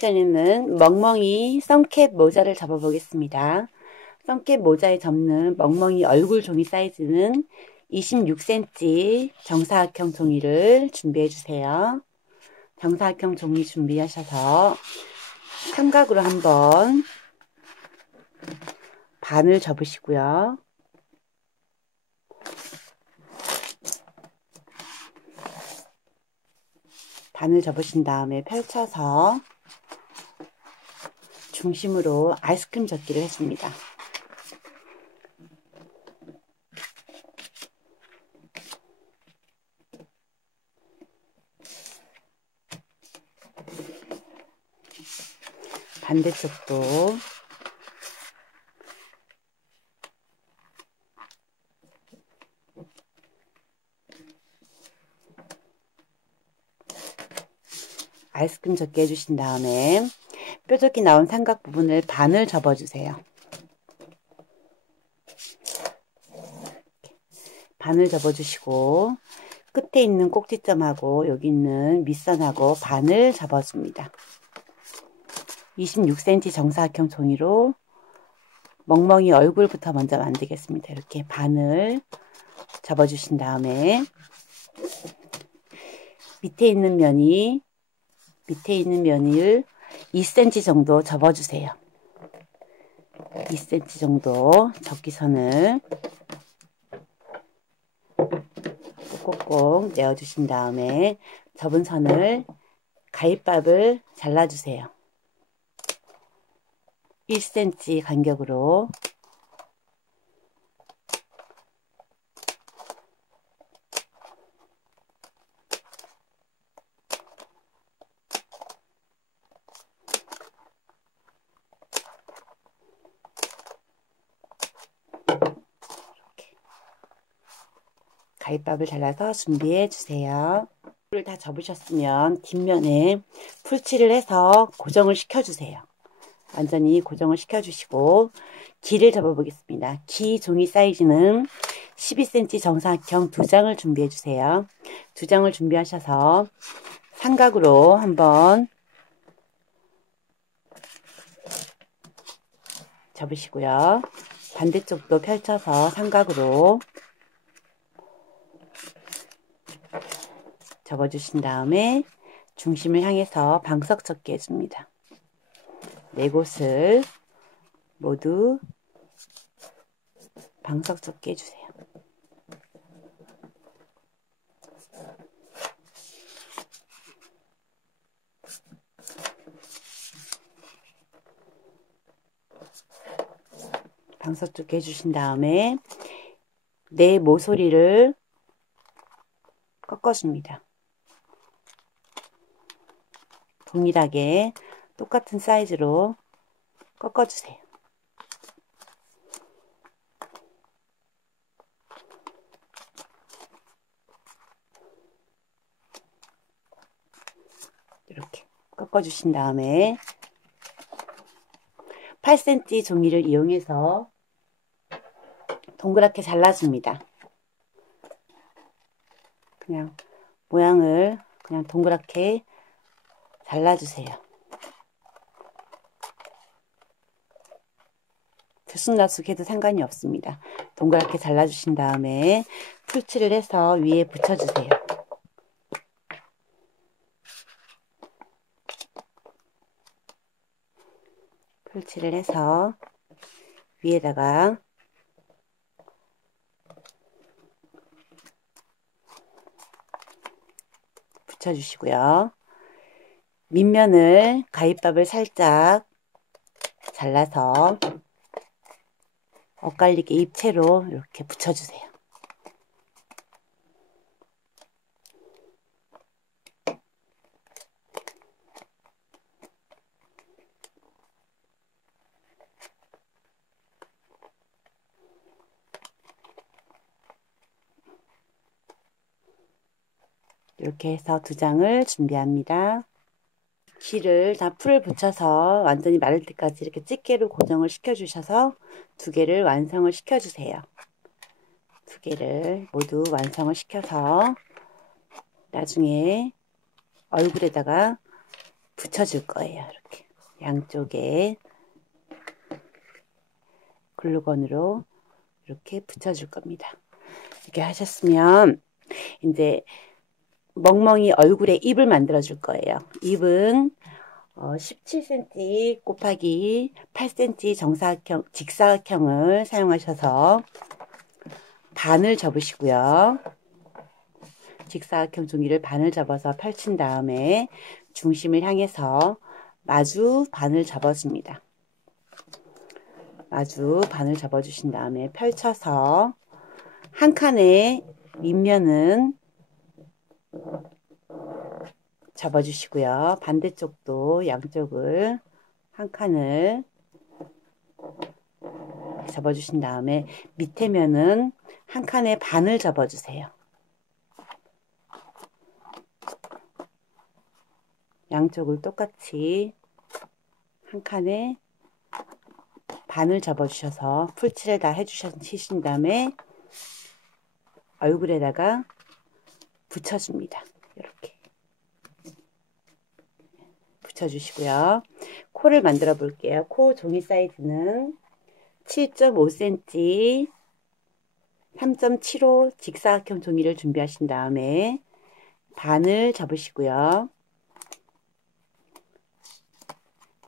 이번에는 멍멍이 선캡 모자를 접어보겠습니다. 선캡 모자에 접는 멍멍이 얼굴 종이 사이즈는 26cm 정사각형 종이를 준비해 주세요. 정사각형 종이 준비하셔서 삼각으로 한번 반을 접으시고요. 반을 접으신 다음에 펼쳐서 중심으로 아이스크림 접기를 했습니다. 반대쪽도 아이스크림 접기 해주신 다음에 뾰족이 나온 삼각 부분을 반을 접어주세요. 반을 접어주시고 끝에 있는 꼭지점하고 여기 있는 밑선하고 반을 접어줍니다. 26cm 정사각형 종이로 멍멍이 얼굴부터 먼저 만들겠습니다. 이렇게 반을 접어주신 다음에 밑에 있는 면을 2cm 정도 접어주세요. 2cm 정도 접기선을 꼭꼭 내어주신 다음에 접은 선을 가위밥을 잘라주세요. 1cm 간격으로 가위밥을 잘라서 준비해 주세요. 풀을 다 접으셨으면 뒷면에 풀칠을 해서 고정을 시켜주세요. 완전히 고정을 시켜주시고 기를 접어보겠습니다. 기 종이 사이즈는 12cm 정사각형 2장을 준비해 주세요. 2장을 준비하셔서 삼각으로 한번 접으시고요. 반대쪽도 펼쳐서 삼각으로 접어주신 다음에 중심을 향해서 방석 접기 해줍니다. 네 곳을 모두 방석 접기 해주세요. 방석 접기 해주신 다음에 네 모서리를 꺾어줍니다. 동일하게 똑같은 사이즈로 꺾어주세요. 이렇게 꺾어주신 다음에 8cm 종이를 이용해서 동그랗게 잘라줍니다. 그냥 모양을 그냥 동그랗게 잘라주세요. 들쑥날쑥 해도 상관이 없습니다. 동그랗게 잘라주신 다음에 풀칠을 해서 위에 붙여주세요. 풀칠을 해서 위에다가 붙여주시고요. 밑면을 가위밥을 살짝 잘라서 엇갈리게 입체로 이렇게 붙여주세요. 이렇게 해서 2장을 준비합니다. 기를 다 풀을 붙여서 완전히 마를 때까지 이렇게 집게로 고정을 시켜 주셔서 2개를 완성을 시켜 주세요. 2개를 모두 완성을 시켜서 나중에 얼굴에다가 붙여줄 거예요. 이렇게 양쪽에 글루건으로 이렇게 붙여줄 겁니다. 이렇게 하셨으면 이제 멍멍이 얼굴에 입을 만들어 줄 거예요. 입은 17cm 곱하기 8cm 정사각형, 직사각형을 사용하셔서 반을 접으시고요. 직사각형 종이를 반을 접어서 펼친 다음에 중심을 향해서 마주 반을 접어줍니다. 마주 반을 접어주신 다음에 펼쳐서 한 칸의 밑면은 접어주시고요. 반대쪽도 양쪽을 한 칸을 접어주신 다음에 밑에 면은 한 칸의 반을 접어주세요. 양쪽을 똑같이 한 칸에 반을 접어주셔서 풀칠을 다 해주신 다음에 얼굴에다가 붙여줍니다. 이렇게 붙여주시고요. 코를 만들어 볼게요. 코 종이 사이즈는 7.5cm 3.75 직사각형 종이를 준비하신 다음에 반을 접으시고요.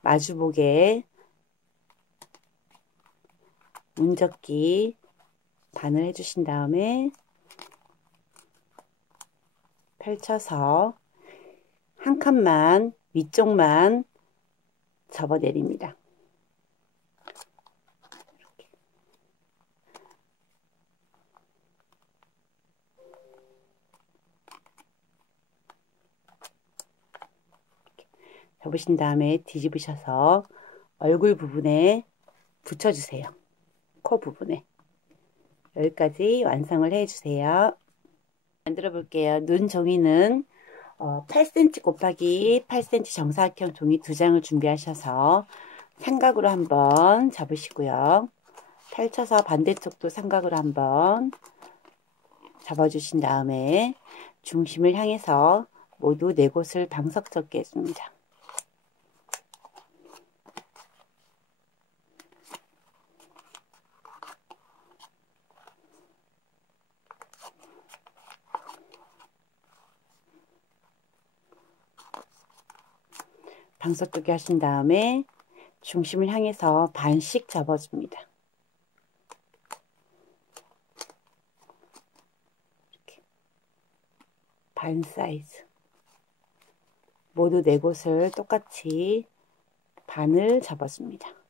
마주보게 문접기 반을 해주신 다음에 펼쳐서 한 칸만 위쪽만 접어내립니다. 이렇게. 접으신 다음에 뒤집으셔서 얼굴 부분에 붙여주세요. 코 부분에. 여기까지 완성을 해주세요. 만들어 볼게요. 눈 종이는 8cm 곱하기 8cm 정사각형 종이 2장을 준비하셔서 삼각으로 한번 접으시고요. 펼쳐서 반대쪽도 삼각으로 한번 접어주신 다음에 중심을 향해서 모두 4곳을 방석접게 해줍니다. 방석두개 하신 다음에 중심을 향해서 반씩 접어줍니다. 이렇게 반 사이즈 모두 4곳을 똑같이 반을 접어줍니다.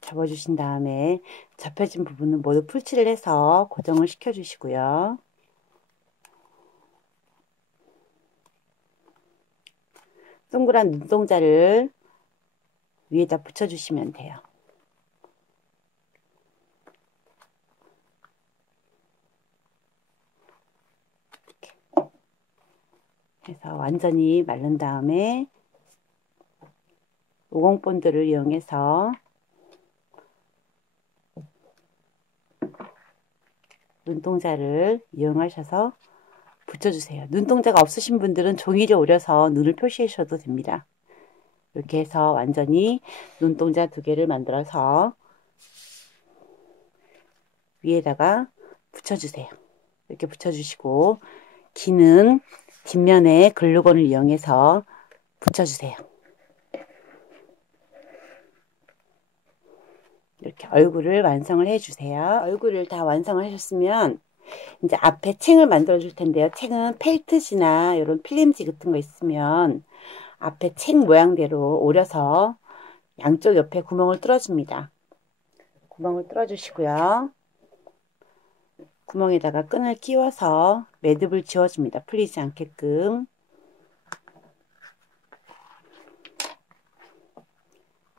접어주신 다음에 접혀진 부분은 모두 풀칠을 해서 고정을 시켜 주시고요. 동그란 눈동자를 위에다 붙여주시면 돼요. 이렇게 해서 완전히 마른 다음에 오공본드를 이용해서 눈동자를 이용하셔서 붙여주세요. 눈동자가 없으신 분들은 종이를 오려서 눈을 표시하셔도 됩니다. 이렇게 해서 완전히 눈동자 2개를 만들어서 위에다가 붙여주세요. 이렇게 붙여주시고 귀는 뒷면에 글루건을 이용해서 붙여주세요. 이렇게 얼굴을 완성을 해주세요. 얼굴을 다 완성을 하셨으면 이제 앞에 챙을 만들어 줄 텐데요. 챙은 펠트지나 이런 필름지 같은 거 있으면 앞에 챙 모양대로 오려서 양쪽 옆에 구멍을 뚫어줍니다. 구멍을 뚫어주시고요. 구멍에다가 끈을 끼워서 매듭을 지어줍니다. 풀리지 않게끔.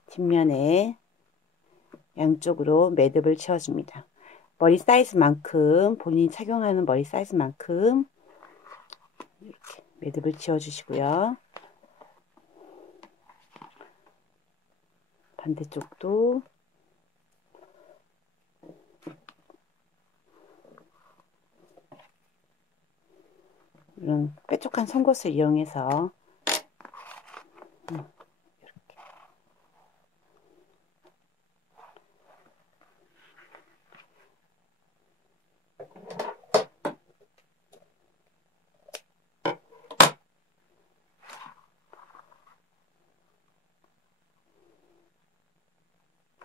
뒷면에 양쪽으로 매듭을 지어줍니다. 머리 사이즈만큼 본인이 착용하는 머리 사이즈만큼 이렇게 매듭을 지어주시고요. 반대쪽도 이런 뾰족한 송곳을 이용해서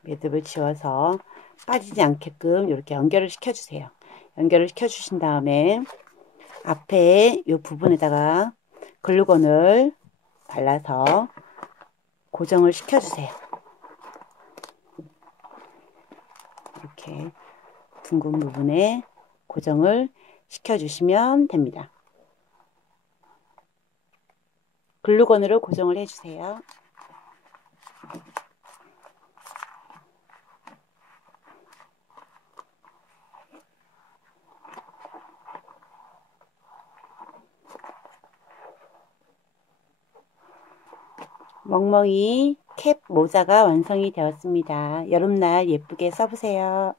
매듭을 지어서 빠지지 않게끔 이렇게 연결을 시켜주세요. 연결을 시켜주신 다음에 앞에 이 부분에다가 글루건을 발라서 고정을 시켜주세요. 이렇게 둥근 부분에 고정을 시켜주시면 됩니다. 글루건으로 고정을 해주세요. 멍멍이 캡 모자가 완성이 되었습니다. 여름날 예쁘게 써보세요.